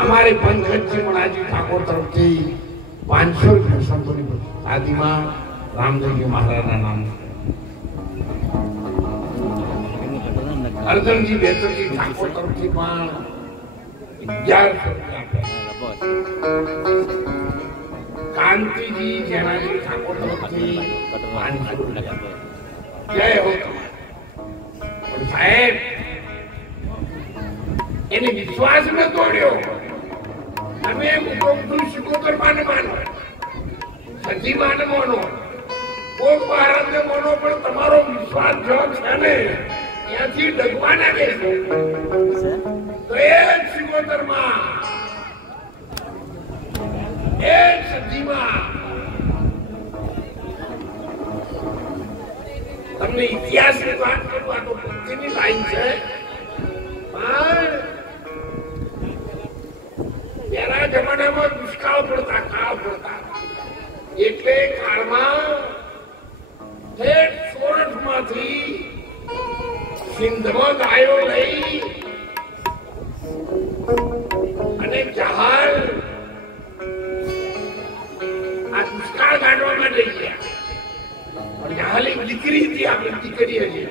અમારે પંકજજી મણાજી ઠાકોર તરફથી 500 રૂપિયા સંતોની આદિમાં રામદેવજી મહારાજના નામ, અર્જનજી બેતરજી ઠાકોર તરફથી પણ 1100 રૂપિયા, કાંતિજી જેનાજી ઠાકોર તરફથી 500 રૂપિયા. જય હો. પણ સાહેબ એને વિશ્વાસ ન તોડ્યો. તમે મુકું શિકોતર માને માનો, સજી માને માનો, કોક ભારતને માનો, પણ તમારો વિશ્વાસ જો છે ને ત્યાંથી ડગવા ના દેશો તો એ જ શિકોતર માં, એ જ સજીમાં તમને ઇતિહાસની વાત કરવા તો ભક્તિની લાઈન છે. પેલા જમાનામાં દુષ્કાળ પડતા, કાળ પડતા, એટલે કાળમાં સોરઠ માંથી સિંધમાં ગાયો લઈ અને જહાજ આ દુષ્કાળ કાઢવા માટે ગયા. પણ જહાજ એક દીકરી હતી, આપણી દીકરી હતી,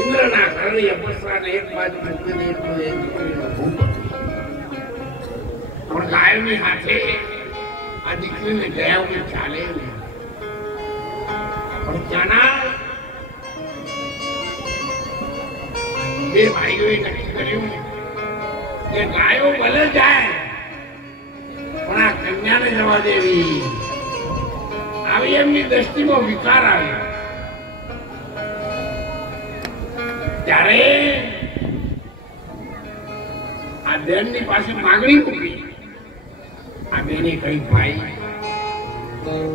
ઇન્દ્રના ઘરની અપસરાને એક બાજુ મૂકીને પણ ગાયોની હાથે આ દીકરીને ગયા વગર ચાલે. પણ ત્યાંના બે ભાઈઓએ નક્કી કર્યું કે ગાયો ભલે જાય પણ આ કન્યાને જવા દેવી. આવી એમની દ્રષ્ટિમાં વિકાર આવ્યો. ત્યારે આ બેનની પાસે માગણી મૂકી. આ બેને કહ્યું, ભાઈ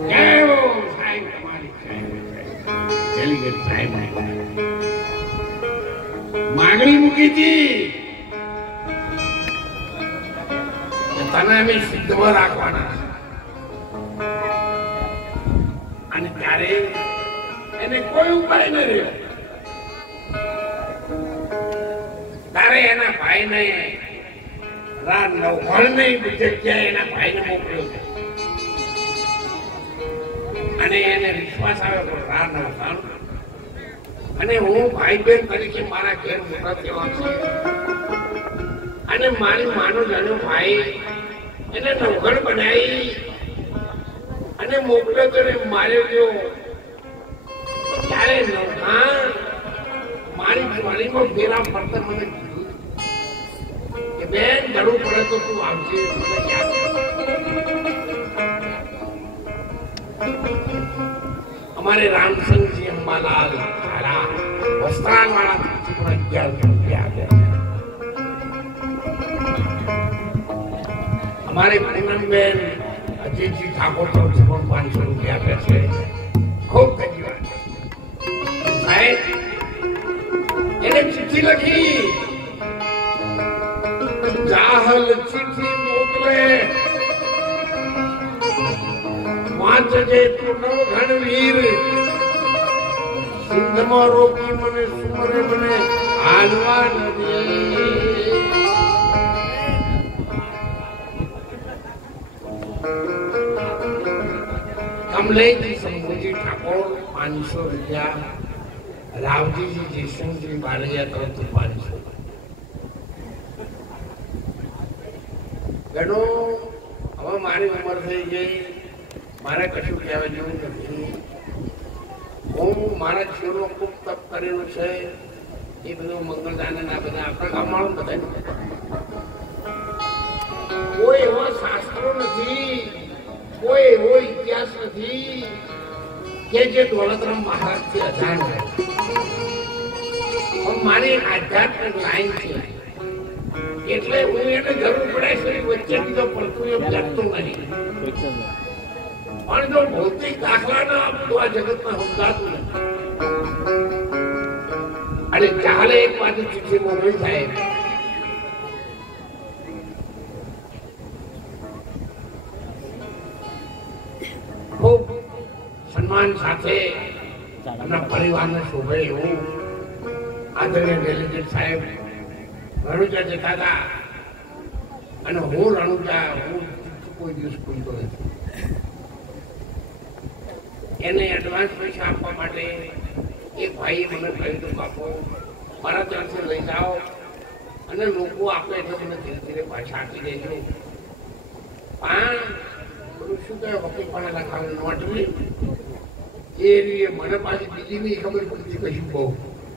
કેવો સાહેબ તમારી ડેલિગેટ સાહેબ માગણી મૂકી હતી તને અમે સિદ્ધમાં રાખવાના. અને ત્યારે એને કોઈ ઉપાય ન રહ્યો. તારે એના ભાઈને જગ્યાએ એના ભાઈને મોકલ્યો છે અને એને વિશ્વાસ આવ્યો રાર નવખાણ અને હું ભાઈ બહેન તરીકે મારા ઘેર મોટા થવા છે અને મારી માનો જાનો ભાઈ એને નવઘણ બનાવી અને મોકલ્યો તો માર્યો ગયો. ત્યારે નવખાણ મારી વાણીમાં ફેરા ફરતા મને બેન જરૂર પડે તો તું આવજે, મને યાદ. અમારે રામસિંહજી અંબાલાલ વસ્ત્રાલ વાળા 1100 રૂપિયા આપ્યા. અમારે પૂનમબેન અજીતજી ઠાકોર તરફથી પણ 500 રૂપિયા આપ્યા છે. ખૂબ ધન્યવાદ સાહેબ. એને ચિઠ્ઠી લખી, જાહલ ચિઠ્ઠી મોકલે વાંચજે તું નવઘણ વીર, સિંધમાં રોકી મને સુમરે મને હાલવા નથી. કમલેશજી શંભુજી ઠાકોર 500 રૂપિયા, રાવજીજી જયસિંહજી બારૈયા તરફથી 500. બહેનો હવે મારી ઉંમર થઈ ગઈ, મારે કશું કહેવા જેવું નથી. હું મારા જીવનમાં ખૂબ તપ કરેલું છે. એ બધું મંગળદાન ના બધા આપણા ગામવાળો બધા કોઈ એવો શાસ્ત્રો નથી, કોઈ એવો ઇતિહાસ નથી કે જે દોલતરામ મહારાજ થી અજાણ હોય. પણ મારી આધ્યાત્મિક લાઈન છે એટલે હું એને જરૂર પડે છે વચ્ચે બીજો પડતું એમ લાગતું નહીં. પણ જો ભૌતિક દાખલા ના આપું તો આ જગતમાં સમજાતું નથી. અને ચાલે એક બાજુ ચિઠ્ઠી મોકલી થાય ખૂબ સન્માન સાથે એમના પરિવારને શોભે એવું આદરણીય ડેલિગેટ સાહેબ રણુજા જતા હતા અને હું રણુજા કોઈ દિવસ ભૂલતો નથી. એને એડવાન્સ પૈસા આપવા માટે એક ભાઈએ મને કહ્યું હતું, બાપુ મારા ત્યાંથી લઈ જાઓ અને લોકો આપે એટલે મને ધીરે ધીરે પાછા આપી દેજો. પણ બધું શું કહે વકીલ પણ લખાવું નોટલી એ મને પાછી બીજી નહીં ખબર પડતી કશું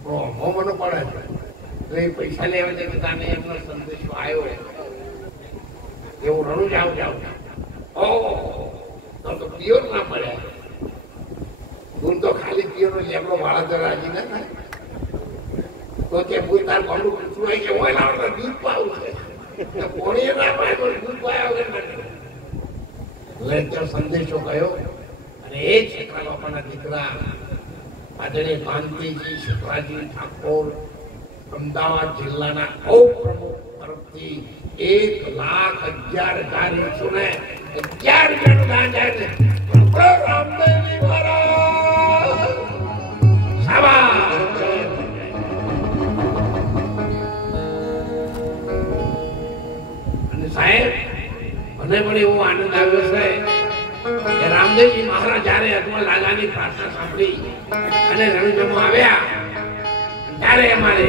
બહુ મને પડે છે. એ પૈસા લેવા જતા તાને એમનો સંદેશો આવ્યો એવું રણું જાવ તો પિયોર ના પડ્યા. હું તો ખાલી પિયોનો લેબડો વાળા તો રાજી ના થાય તો કે હું તાર ભાડું પૂછવું હોય કે હોય લાવતા દૂધ પાવું છે કોણીએ ના પાય પણ દૂધ પાયા વગર ના સંદેશો ગયો અને એ શેખરા બાપાના દીકરા આદરણીય કાંતિજી શેખરાજી ઠાકોર અમદાવાદ જિલ્લાના ઉપપ્રમુખ તરફથી 1,11,111 જણ દાન જાય છે. રામદેવજી મહારાજ શાબાશ. અને સાહેબ મને પણ એવો આનંદ આવ્યો છે કે રામદેવજી મહારાજ જયારે અજમલ લાલાની પ્રાર્થના સાંભળી અને રણુજામાં આવ્યા ત્યારે અમારે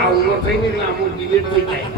આ ઉમર થઈને અમુક ડિલેટ થઈ જાય.